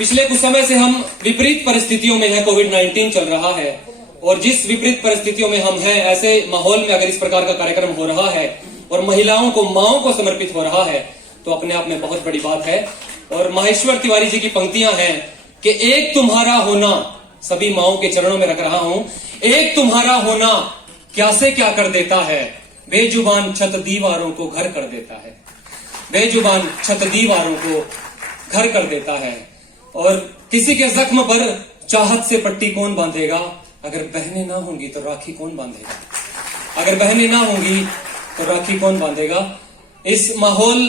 पिछले कुछ समय से हम विपरीत परिस्थितियों में है, कोविड-19 चल रहा है और जिस विपरीत परिस्थितियों में हम हैं, ऐसे माहौल में अगर इस प्रकार का कार्यक्रम हो रहा है और महिलाओं को, माओं को समर्पित हो रहा है, तो अपने आप में बहुत बड़ी बात है। और माहेश्वर तिवारी जी की पंक्तियां हैं कि एक तुम्हारा होना, सभी माओं के चरणों में रख रहा हूं, एक तुम्हारा होना क्या से क्या कर देता है, बेजुबान छत दीवारों को घर कर देता है, बेजुबान छत दीवारों को घर कर देता है। और किसी के जख्म पर चाहत से पट्टी कौन बांधेगा, अगर बहनें ना होंगी तो राखी कौन बांधेगा, अगर बहनें ना होंगी तो राखी कौन बांधेगा। इस माहौल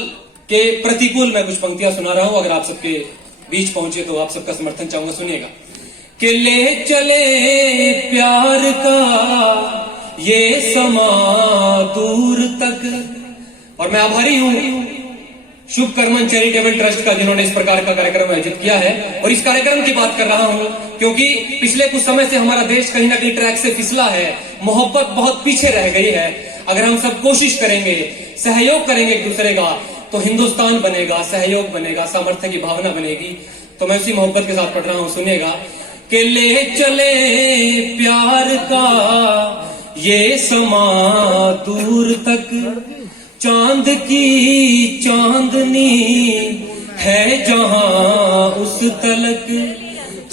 के प्रतिकूल मैं कुछ पंक्तियां सुना रहा हूं, अगर आप सबके बीच पहुंचे तो आप सबका समर्थन चाहूंगा, सुनिएगा। कि ले चले प्यार का ये समा दूर तक। और मैं आभारी हूं शुभ कर्मन चैरिटेबल ट्रस्ट का, जिन्होंने इस प्रकार का कार्यक्रम आयोजित किया है। और इस कार्यक्रम की बात कर रहा हूं क्योंकि पिछले कुछ समय से हमारा देश कहीं ना कहीं ट्रैक से फिसला है, मोहब्बत बहुत पीछे रह गई है। अगर हम सब कोशिश करेंगे, सहयोग करेंगे एक दूसरे का, तो हिंदुस्तान बनेगा, सहयोग बनेगा, सामर्थ्य की भावना बनेगी। तो मैं उसी मोहब्बत के साथ पढ़ रहा हूं, सुनिएगा। कि ले चले प्यार का ये समा दूर तक, चांद की चांदनी है जहां उस तलक,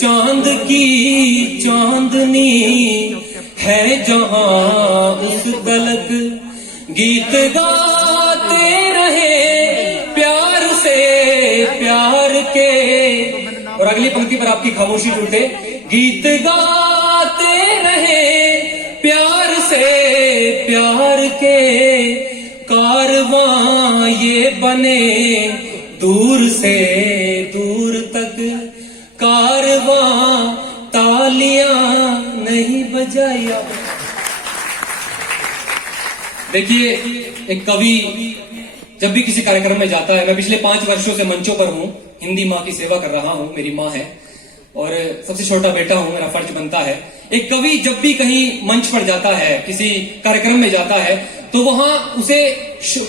चांद की चांदनी है जहां उस तलक, गीत गाते रहे प्यार से प्यार के। और अगली पंक्ति पर आपकी खामोशी टूटे, गीत गाते रहे प्यार से प्यार के, कारवां ये बने दूर से दूर तक, कारवां तालियां नहीं बजाया। देखिए, एक कवि जब भी किसी कार्यक्रम में जाता है, मैं पिछले 5 वर्षों से मंचों पर हूं, हिंदी माँ की सेवा कर रहा हूं, मेरी माँ है और सबसे छोटा बेटा हूं, मेरा फर्ज बनता है। एक कवि जब भी कहीं मंच पर जाता है, किसी कार्यक्रम में जाता है, तो वहां उसे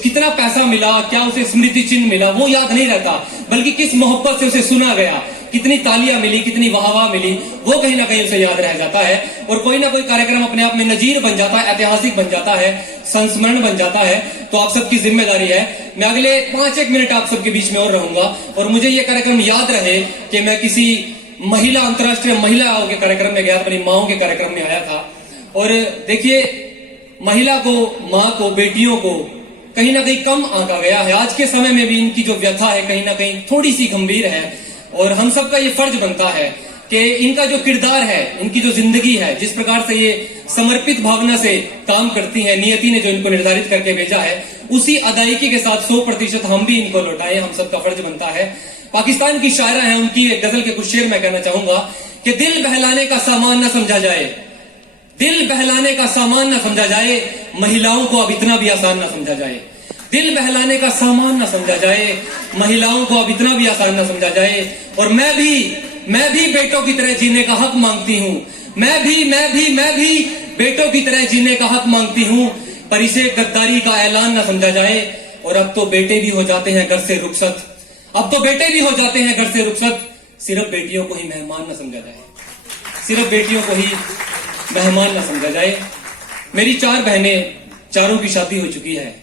कितना पैसा मिला, क्या उसे स्मृति चिन्ह मिला, वो याद नहीं रहता, बल्कि किस मोहब्बत से उसे सुना गया, कितनी तालियां मिली, कितनी वाहवाह मिली, वो कहीं ना कहीं उसे याद रह जाता है। और कोई ना कोई कार्यक्रम अपने आप में नजीर बन जाता है, ऐतिहासिक बन जाता है, संस्मरण बन जाता है। तो आप सबकी जिम्मेदारी है, मैं अगले 5-1 मिनट आप सबके बीच में और रहूंगा और मुझे ये कार्यक्रम याद रहे कि मैं किसी महिला, अंतर्राष्ट्रीय महिलाओं के कार्यक्रम में गया, अपनी माओं के कार्यक्रम में आया था। और देखिए, महिला को, माँ को, बेटियों को कहीं ना कहीं कम आंका गया है। आज के समय में भी इनकी जो व्यथा है कहीं ना कहीं थोड़ी सी गंभीर है और हम सबका ये फर्ज बनता है कि इनका जो किरदार है, इनकी जो जिंदगी है, जिस प्रकार से ये समर्पित भावना से काम करती है, नियति ने जो इनको निर्धारित करके भेजा है, उसी अदायगी के साथ 100% हम भी इनको लौटाएं, हम सबका फर्ज बनता है। पाकिस्तान की शायरा है, उनकी एक गजल के कुछ शेर मैं कहना चाहूंगा कि दिल बहलाने का सामान न समझा जाए, दिल बहलाने का सामान न समझा जाए, महिलाओं को अब इतना भी आसान न समझा जाए, दिल बहलाने का सामान न समझा जाए, महिलाओं को अब इतना भी आसान न समझा जाए। और मैं भी बेटों की तरह जीने का हक मांगती हूँ, मैं भी बेटों की तरह जीने का हक मांगती हूँ, पर इसे गद्दारी का ऐलान न समझा जाए। और अब तो बेटे भी हो जाते हैं घर से रुखसत, अब तो बेटे भी हो जाते हैं घर से रुखसत, सिर्फ बेटियों को ही मेहमान न समझा जाए, सिर्फ बेटियों को ही मेहमान न समझा जाए। मेरी 4 बहनें, चारों की शादी हो चुकी है।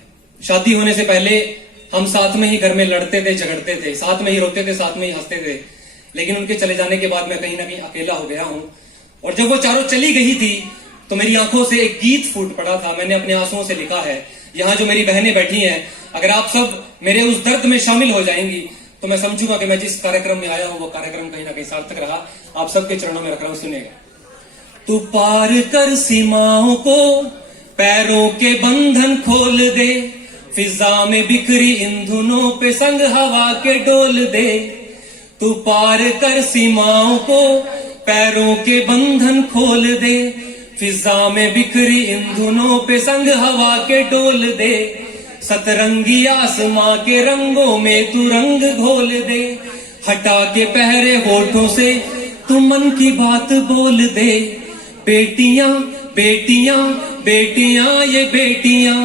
शादी होने से पहले हम साथ में ही घर में लड़ते थे, झगड़ते थे, साथ में ही रोते थे, साथ में ही हंसते थे। लेकिन उनके चले जाने के बाद मैं कहीं ना कहीं अकेला हो गया हूं। और जब वो चारों चली गई थी तो मेरी आंखों से एक गीत फूट पड़ा था, मैंने अपने आंसुओं से लिखा है। यहाँ जो मेरी बहनें बैठी हैं, अगर आप सब मेरे उस दर्द में शामिल हो जाएंगी तो मैं समझूंगा कि मैं जिस कार्यक्रम में आया हूं वो कार्यक्रम कहीं ना कहीं सार्थक रहा। आप सबके चरणों में रख रहा हूं, सुनेगा। तू पार कर सीमाओं को, पैरों के बंधन खोल दे, फिजा में बिखरी इन धुनों पे संग हवा के डोल दे। तू पार कर सीमाओं को, पैरों के बंधन खोल दे, फिजा में बिखरी इन धुनों पे संग हवा के डोल दे। सतरंगी आसमां के रंगों में तू रंग घोल दे, हटा के पहरे होठों से तू मन की बात बोल दे। बेटियां बेटियां बेटियां ये बेटियां,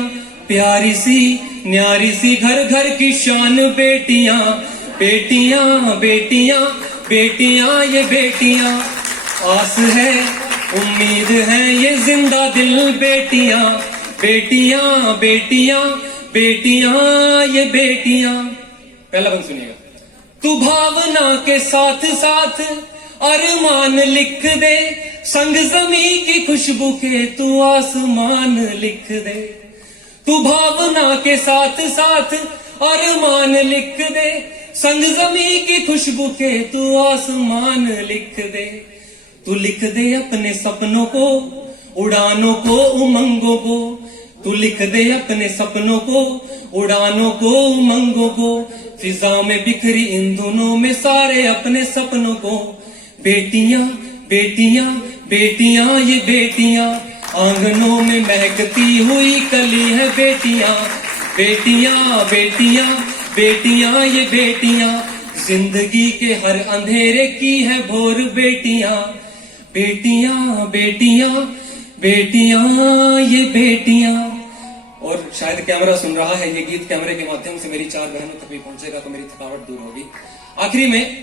प्यारी सी न्यारी सी घर घर की शान बेटियां। बेटियां बेटियां बेटियां ये बेटियां, आस है उम्मीद है ये जिंदा दिल, बेटियां बेटियां बेटियां बेटियां ये बेटियां। पहला बंद सुनिएगा। तू भावना के साथ साथ अरमान लिख दे, संग जमी की खुशबू के तू आसमान लिख दे। तू भावना के साथ साथ अरमान लिख दे, संग जमी की खुशबू के तू आसमान लिख दे। तू लिख दे अपने सपनों को, उड़ानों को, उमंगों को। तू लिख दे अपने सपनों को, उड़ानों को, उमंगों को। फिजा में बिखरी इन दोनों में सारे अपने सपनों को। बेटियां बेटियां बेटियां ये बेटियां, आंगनों में महकती हुई कली है बेटियां। बेटियां बेटियां बेटियां ये बेटियां, जिंदगी के हर अंधेरे की है भोर, बेटियां बेटियां बेटियां बेटियां ये बेटियां। और शायद कैमरा सुन रहा है, ये गीत कैमरे के माध्यम से मेरी 4 बहनों तक भी पहुंचेगा तो मेरी थकावट दूर होगी। आखिरी में